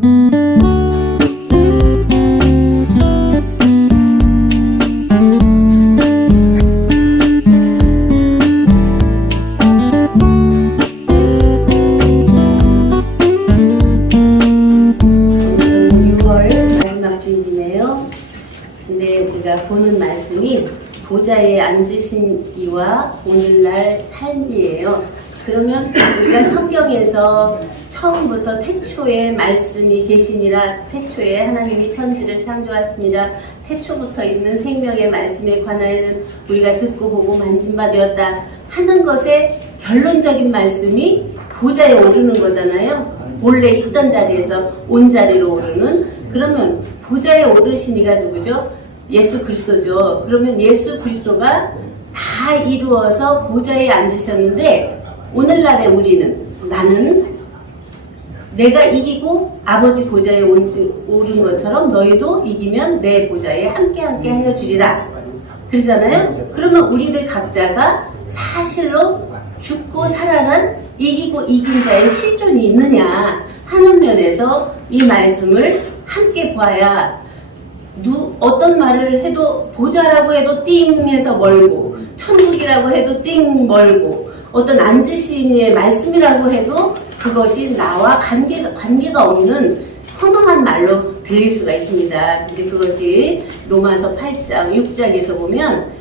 근데 우리가 보는 말씀이 보좌에 앉으신 이와 오늘날 삶이에요. 그러면 우리가 성경에서 처음부터 태초에 말씀이 계시니라, 태초에 하나님이 천지를 창조하시니라, 태초부터 있는 생명의 말씀에 관하여는 우리가 듣고 보고 만진 바 되었다 하는 것의 결론적인 말씀이 보좌에 오르는 거잖아요. 원래 있던 자리에서 온 자리로 오르는. 그러면 보좌에 오르신 이가 누구죠? 예수 그리스도죠. 그러면 예수 그리스도가 다 이루어서 보좌에 앉으셨는데, 오늘날의 우리는, 나는 내가 이기고 아버지 보좌에 오른 것처럼 너희도 이기면 내 보좌에 함께 하여 주리라 그러잖아요. 그러면 우리들 각자가 사실로 죽고 살아난, 이기고 이긴 자의 실존이 있느냐 하는 면에서 이 말씀을 함께 봐야, 어떤 말을 해도 보좌라고 해도 띵해서 멀고, 천국이라고 해도 띵 멀고, 어떤 앉으신의 말씀이라고 해도 그것이 나와 관계가 없는 허망한 말로 들릴 수가 있습니다. 이제 그것이 로마서 8장 6장에서 보면,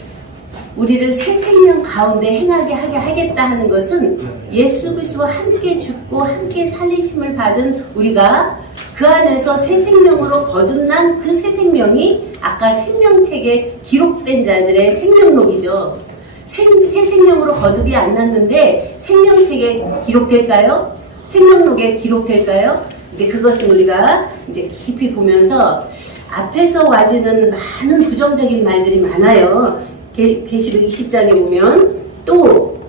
우리를 새 생명 가운데 행하게 하겠다 하는 것은 예수 그리스도와 함께 죽고 함께 살리심을 받은 우리가 그 안에서 새 생명으로 거듭난 그 새 생명이 아까 생명책에 기록된 자들의 생명록이죠. 새 생명으로 거듭이 안 났는데 생명책에 기록될까요? 생명록에 기록될까요? 이제 그것은 우리가 이제 깊이 보면서 앞에서 와지는 많은 부정적인 말들이 많아요. 계시록 20장에 보면, 또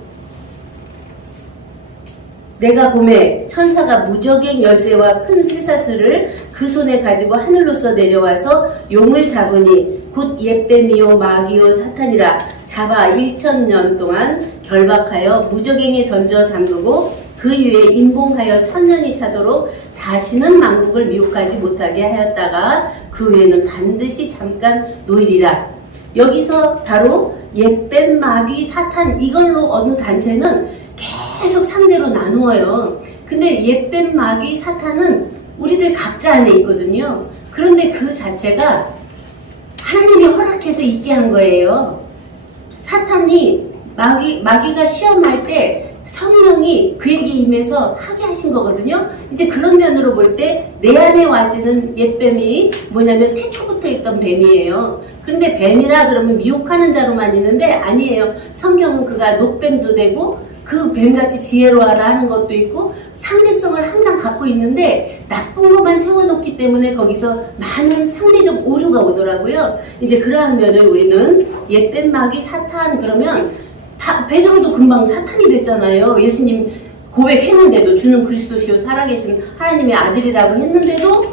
내가 봄에 천사가 무적의 열쇠와 큰 쇠사슬을 그 손에 가지고 하늘로서 내려와서 용을 잡으니 곧 옛뱀이요 마귀요 사탄이라 잡아 1000년 동안 결박하여 무적행에 던져 잠그고 그 위에 인봉하여 1000년이 차도록 다시는 만국을 미혹하지 못하게 하였다가 그 후에는 반드시 잠깐 놓이리라. 여기서 바로 옛뱀, 마귀, 사탄, 이걸로 어느 단체는 계속 상대로 나누어요. 근데 옛뱀, 마귀, 사탄은 우리들 각자 안에 있거든요. 그런데 그 자체가 하나님이 허락해서 있게 한 거예요. 사탄이, 마귀가 시험할 때 성령이 그에게 임해서 하게 하신 거거든요. 이제 그런 면으로 볼 때 내 안에 와지는 옛뱀이 뭐냐면 태초부터 있던 뱀이에요. 그런데 뱀이라 그러면 미혹하는 자로만 있는데 아니에요. 성경은 그가 녹뱀도 되고 그 뱀같이 지혜로워라 하는 것도 있고 상대성을 항상 갖고 있는데 나쁜 것만 세워놓기 때문에 거기서 많은 상대적 오류가 오더라고요. 이제 그러한 면을 우리는 옛뱀, 마귀, 사탄 그러면 베드로도 금방 사탄이 됐잖아요. 예수님 고백했는데도, 주는 그리스도시요 살아계신 하나님의 아들이라고 했는데도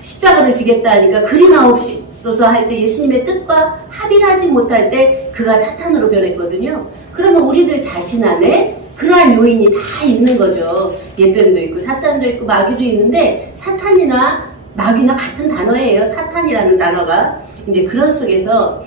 십자가를 지겠다 하니까 그리마옵소서 할 때 예수님의 뜻과 합일하지 못할 때 그가 사탄으로 변했거든요. 그러면 우리들 자신 안에 그러한 요인이 다 있는 거죠. 옛뱀도 있고 사탄도 있고 마귀도 있는데, 사탄이나 마귀나 같은 단어예요. 사탄이라는 단어가. 이제 그런 속에서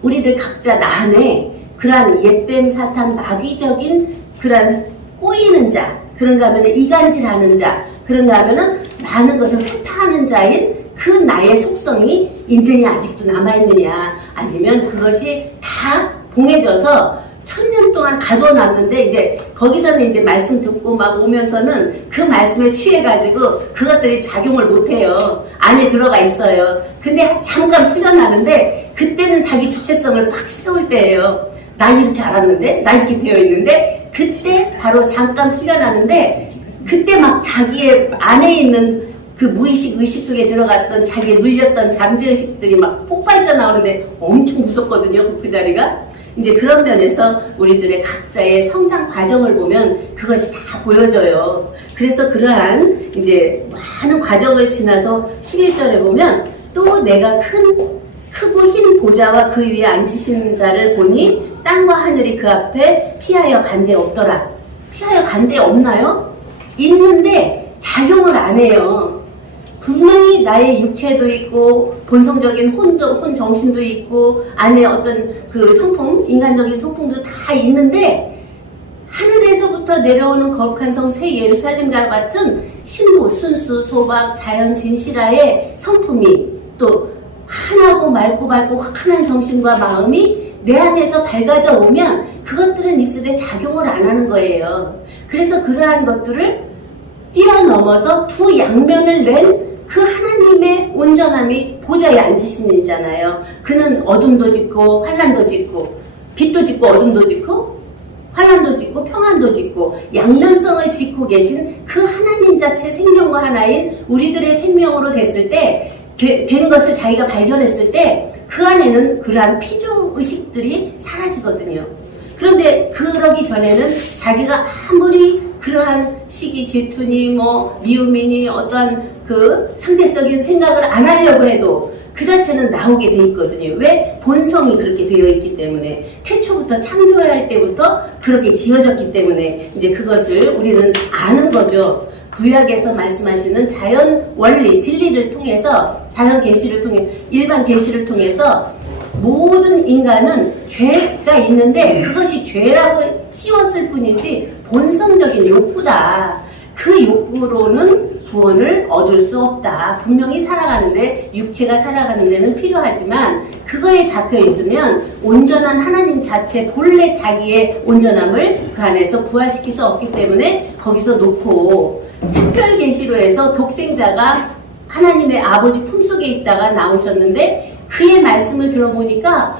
우리들 각자 나 안에 그러한 옛뱀, 사탄, 마귀적인 그러한 꼬이는 자, 그런가 하면 이간질하는 자, 그런가 하면은 많은 것을 회파하는 자인 그 나의 속성이 인생에 아직도 남아있느냐, 아니면 그것이 다 봉해져서 1000년 동안 가둬놨는데 이제 거기서는 이제 말씀 듣고 막 오면서는 그 말씀에 취해가지고 그것들이 작용을 못해요. 안에 들어가 있어요. 근데 잠깐 풀려나는데 그때는 자기 주체성을 팍 세울 때예요. 나 이렇게 알았는데, 나 이렇게 되어 있는데, 그때 바로 잠깐 풀려나는데 그때 막 자기의 안에 있는 그 무의식, 의식 속에 들어갔던 자기의 눌렸던 잠재의식들이 막 폭발져 나오는데 엄청 무섭거든요. 그 자리가. 이제 그런 면에서 우리들의 각자의 성장 과정을 보면 그것이 다 보여져요. 그래서 그러한 이제 많은 과정을 지나서 11절에 보면, 또 내가 크고 흰 보좌와 그 위에 앉으신 자를 보니 땅과 하늘이 그 앞에 피하여 간데 없더라. 피하여 간데 없나요? 있는데 작용을 안 해요. 분명히 나의 육체도 있고 본성적인 혼 정신도 있고 안에 어떤 그 성품, 인간적인 성품도 다 있는데 하늘에서부터 내려오는 거룩한 성 새 예루살렘과 같은 신부, 순수, 소박, 자연, 진실화의 성품이 또 환하고 맑고 환한 정신과 마음이 내 안에서 밝아져 오면 그것들은 있으되 작용을 안 하는 거예요. 그래서 그러한 것들을 뛰어넘어서 두 양면을 낸 그 하나님의 온전함이 보좌에 앉으신 이잖아요. 그는 어둠도 짓고 환란도 짓고 빛도 짓고 어둠도 짓고 환란도 짓고 평안도 짓고 양면성을 짓고 계신 그 하나님 자체 생명과 하나인 우리들의 생명으로 됐을 때 된 것을 자기가 발견했을 때 그 안에는 그러한 피조의식들이 사라지거든요. 그런데 그러기 전에는 자기가 아무리 그러한 시기 질투니 미움이니 어떠한 그 상대적인 생각을 안 하려고 해도 그 자체는 나오게 돼 있거든요. 왜? 본성이 그렇게 되어 있기 때문에 태초부터 창조할 때부터 그렇게 지어졌기 때문에 이제 그것을 우리는 아는 거죠. 구약에서 말씀하시는 자연 원리, 진리를 통해서 자연 계시를 통해 일반 계시를 통해서 모든 인간은 죄가 있는데 그것이 죄라고 씌웠을 뿐이지 본성적인 욕구다. 그 욕구로는 구원을 얻을 수 없다. 분명히 살아가는데 육체가 살아가는 데는 필요하지만 그거에 잡혀 있으면 온전한 하나님 자체 본래 자기의 온전함을 그 안에서 부활시킬 수 없기 때문에 거기서 놓고 특별 계시로 해서 독생자가 하나님의 아버지 품속에 있다가 나오셨는데 그의 말씀을 들어보니까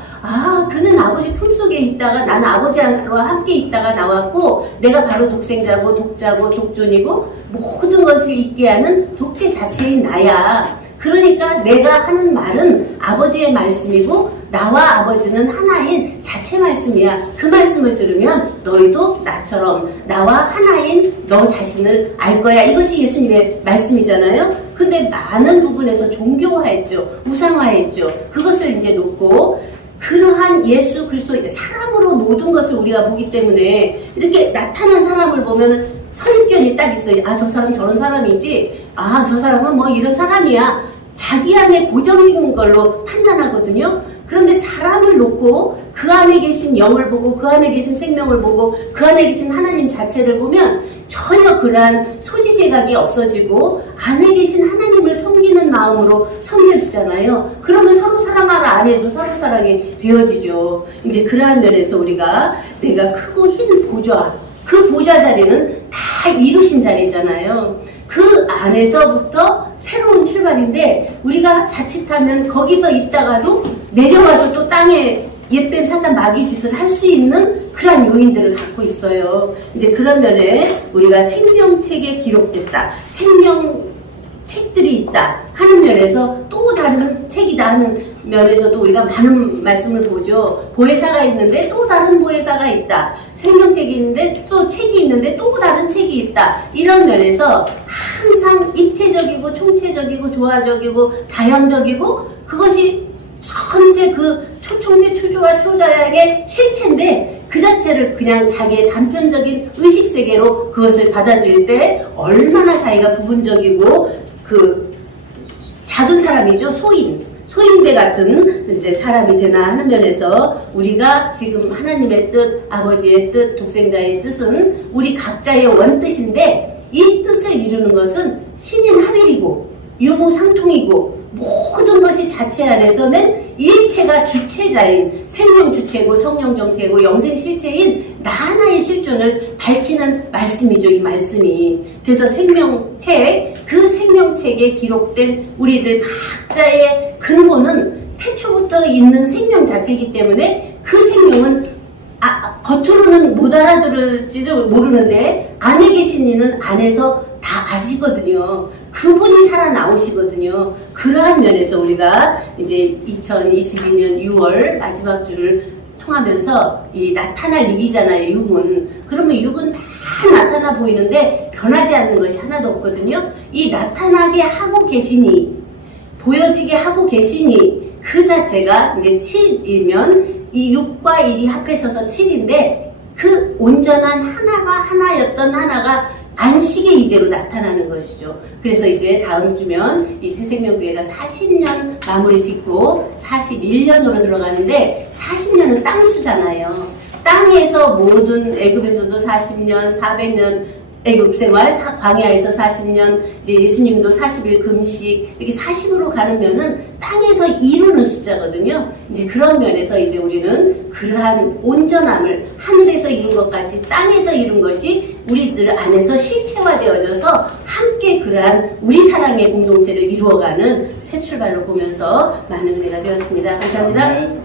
그는 아버지 품속에 있다가 나는 아버지와 함께 있다가 나왔고 내가 바로 독생자고 독자고 독존이고 모든 것을 있게 하는 독재 자체인 나야. 그러니까 내가 하는 말은 아버지의 말씀이고 나와 아버지는 하나인 자체 말씀이야. 그 말씀을 들으면 너희도 나처럼 나와 하나인 너 자신을 알 거야. 이것이 예수님의 말씀이잖아요. 근데 많은 부분에서 종교화했죠. 우상화했죠. 그것을 이제 놓고 그러한 예수 그리스도 사람으로 모든 것을 우리가 보기 때문에 이렇게 나타난 사람을 보면 선입견이 딱 있어요. 저 사람 저런 사람이지. 저 사람은 이런 사람이야. 자기 안에 고정적인 걸로 판단하거든요. 그런데 사람을 놓고 그 안에 계신 영을 보고 그 안에 계신 생명을 보고 그 안에 계신 하나님 자체를 보면 전혀 그러한 소지제각이 없어지고 안에 계신 하나님을 섬기는 마음으로 섬겨지잖아요. 그러면 서로 사랑하라 안 해도 서로 사랑이 되어지죠. 이제 그러한 면에서 우리가 내가 크고 흰 보좌, 그 보좌 자리는 다 이루신 자리잖아요. 그 안에서부터 새로운 출발인데 우리가 자칫하면 거기서 있다가도 내려와서 또 땅에 옛뱀 사탄 마귀 짓을 할 수 있는 그런 요인들을 갖고 있어요. 이제 그런 면에 우리가 생명책에 기록됐다. 생명책들이 있다 하는 면에서 또 다른 책이다 하는 면에서도 우리가 많은 말씀을 보죠. 보혜사가 있는데 또 다른 보혜사가 있다. 생명책이 있는데 또 책이 있는데 또 다른 책이 있다. 이런 면에서 항상 입체적이고 총체적이고 조화적이고 다양적이고 그것이 전체 그 초총체 초조와 초자약의 실체인데 그 자체를 그냥 자기의 단편적인 의식세계로 그것을 받아들일 때 얼마나 자기가 부분적이고 그 작은 사람이죠. 소인배 같은 이제 사람이 되나 하는 면에서 우리가 지금 하나님의 뜻, 아버지의 뜻, 독생자의 뜻은 우리 각자의 원뜻인데 이 뜻을 이루는 것은 신인 하늘이고 유무상통이고 모든 것이 자체 안에서는 일체가 주체자인 생명 주체고 성령 정체고 영생 실체인 나 하나의 실존을 밝히는 말씀이죠. 이 말씀이. 그래서 생명책, 그 생명책에 기록된 우리들 각자의 근본은 태초부터 있는 생명 자체이기 때문에 그 생명은 겉으로는 못 알아들을지도 모르는데 안에 계신 이는 안에서 다 아시거든요. 그분이 살아나오시거든요. 그러한 면에서 우리가 이제 2022년 6월 마지막 주를 통하면서 이 나타날 육이잖아요. 육은. 그러면 육은 다 나타나 보이는데 변하지 않는 것이 하나도 없거든요. 이 나타나게 하고 계시니, 보여지게 하고 계시니 그 자체가 이제 7이면 이 6과 1이 합해서서 7인데 그 온전한 하나가 하나였던 하나가 안식의 이제로 나타나는 것이죠. 그래서 이제 다음 주면 이 새생명교회가 40년 마무리 짓고 41년으로 들어가는데 40년은 땅 수잖아요. 땅에서 모든 애굽에서도 40년, 400년 애굽 생활, 광야에서 40년, 이제 예수님도 40일 금식, 이렇게 40으로 가르면은 땅에서 이루는 숫자거든요. 이제 그런 면에서 이제 우리는 그러한 온전함을 하늘에서 이룬 것 같이 땅에서 이룬 것이 우리들 안에서 실체화되어져서 함께 그러한 우리 사랑의 공동체를 이루어가는 새 출발로 보면서 많은 은혜가 되었습니다. 감사합니다.